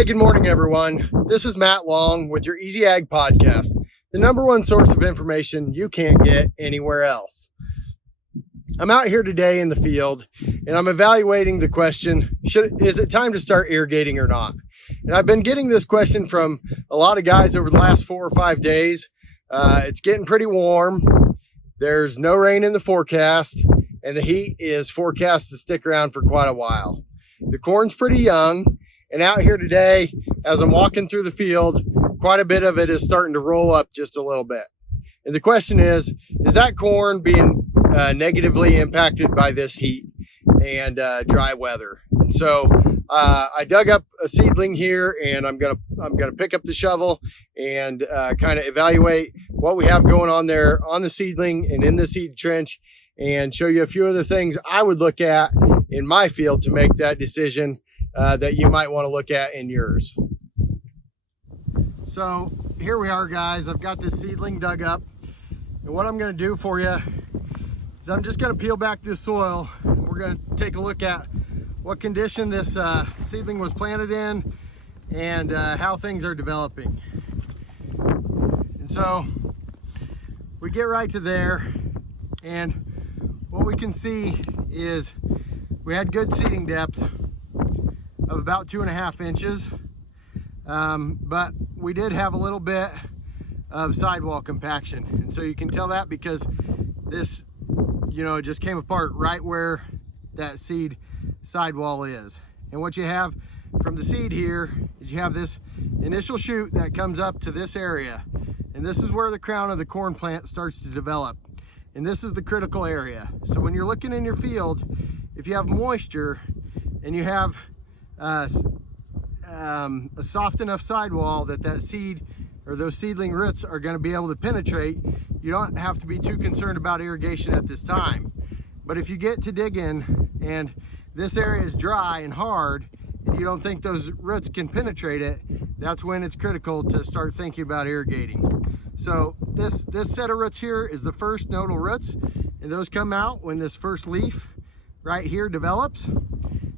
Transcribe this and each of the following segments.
Hey, good morning, everyone. This is Matt Long with your EZAG podcast, the number one source of information you can't get anywhere else. I'm out here today in the field, and I'm evaluating the question, is it time to start irrigating or not? And I've been getting this question from a lot of guys over the last 4 or 5 days. It's getting pretty warm. There's no rain in the forecast, and the heat is forecast to stick around for quite a while. The corn's pretty young. And out here today, as I'm walking through the field, quite a bit of it is starting to roll up just a little bit. And the question is that corn being negatively impacted by this heat and dry weather? And so I dug up a seedling here, and I'm gonna pick up the shovel and kind of evaluate what we have going on there on the seedling and in the seed trench, and show you a few of the things I would look at in my field to make that decision that you might want to look at in yours. So here we are, guys. I've got this seedling dug up, and what I'm going to do for you is I'm just going to peel back this soil. We're going to take a look at what condition this seedling was planted in and how things are developing. And so we get right to there, and what we can see is we had good seeding depth of about 2.5 inches, but we did have a little bit of sidewall compaction, and so you can tell that because this, it just came apart right where that seed sidewall is. And what you have from the seed here is you have this initial shoot that comes up to this area, and this is where the crown of the corn plant starts to develop, and this is the critical area. So when you're looking in your field, if you have moisture and you have a soft enough sidewall that seed or those seedling roots are going to be able to penetrate, you don't have to be too concerned about irrigation at this time. But if you get to digging and this area is dry and hard and you don't think those roots can penetrate it, that's when it's critical to start thinking about irrigating. So this set of roots here is the first nodal roots, and those come out when this first leaf right here develops.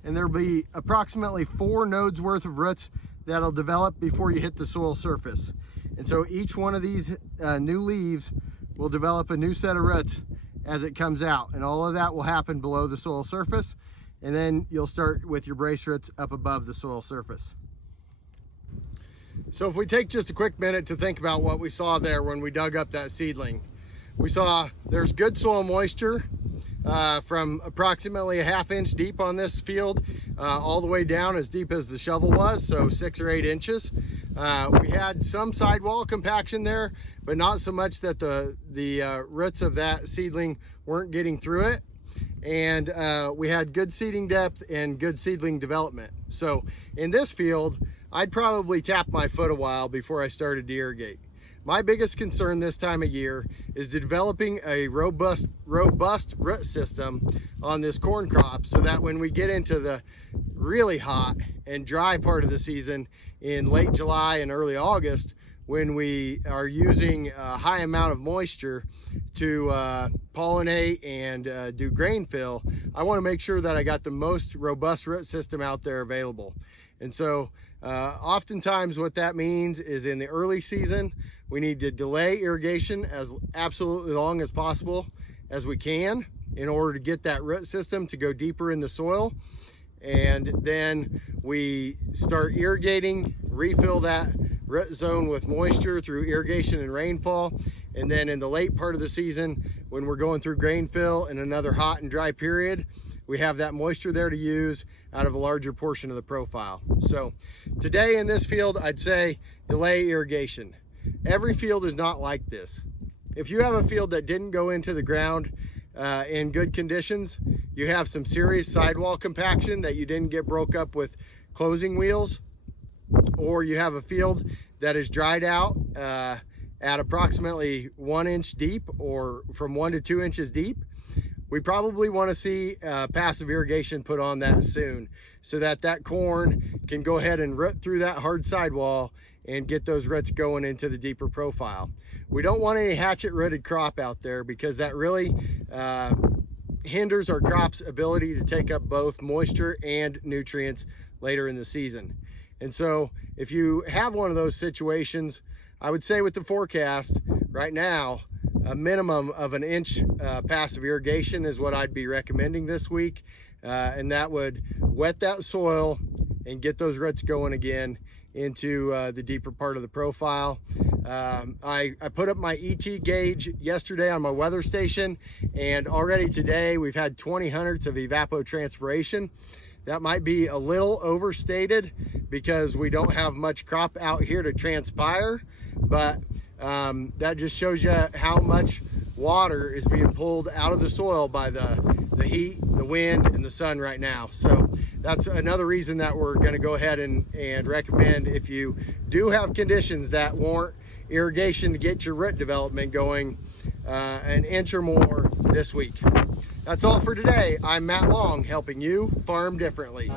And there'll be approximately 4 nodes worth of roots that'll develop before you hit the soil surface. And so each one of these new leaves will develop a new set of roots as it comes out. And all of that will happen below the soil surface. And then you'll start with your brace roots up above the soil surface. So if we take just a quick minute to think about what we saw there when we dug up that seedling, we saw there's good soil moisture from approximately 1/2 inch deep on this field all the way down as deep as the shovel was, so 6 or 8 inches. We had some sidewall compaction there, but not so much that the roots of that seedling weren't getting through it. And we had good seeding depth and good seedling development. So in this field, I'd probably tap my foot a while before I started to irrigate. My biggest concern this time of year is developing a robust root system on this corn crop, so that when we get into the really hot and dry part of the season in late July and early August, when we are using a high amount of moisture to pollinate and do grain fill, I want to make sure that I got the most robust root system out there available. And so oftentimes what that means is in the early season, we need to delay irrigation as absolutely long as possible as we can in order to get that root system to go deeper in the soil. And then we start irrigating, refill that root zone with moisture through irrigation and rainfall. And then in the late part of the season, when we're going through grain fill and another hot and dry period, we have that moisture there to use out of a larger portion of the profile. So today in this field, I'd say delay irrigation. Every field is not like this. If you have a field that didn't go into the ground in good conditions, you have some serious sidewall compaction that you didn't get broke up with closing wheels, or you have a field that is dried out at approximately 1 inch deep or from 1 to 2 inches deep, we probably want to see passive irrigation put on that soon, so that corn can go ahead and root through that hard sidewall and get those roots going into the deeper profile. We don't want any hatchet rooted crop out there, because that really hinders our crop's ability to take up both moisture and nutrients later in the season. And so if you have one of those situations, I would say with the forecast right now, a minimum of an inch passive irrigation is what I'd be recommending this week. And that would wet that soil and get those roots going again into the deeper part of the profile. I put up my ET gauge yesterday on my weather station, and already today we've had 20 hundredths of evapotranspiration. That might be a little overstated because we don't have much crop out here to transpire, but that just shows you how much water is being pulled out of the soil by the heat, the wind, and the sun right now. So that's another reason that we're going to go ahead and recommend, if you do have conditions that warrant irrigation to get your root development going, an inch or more this week. That's all for today. I'm Matt Long, helping you farm differently.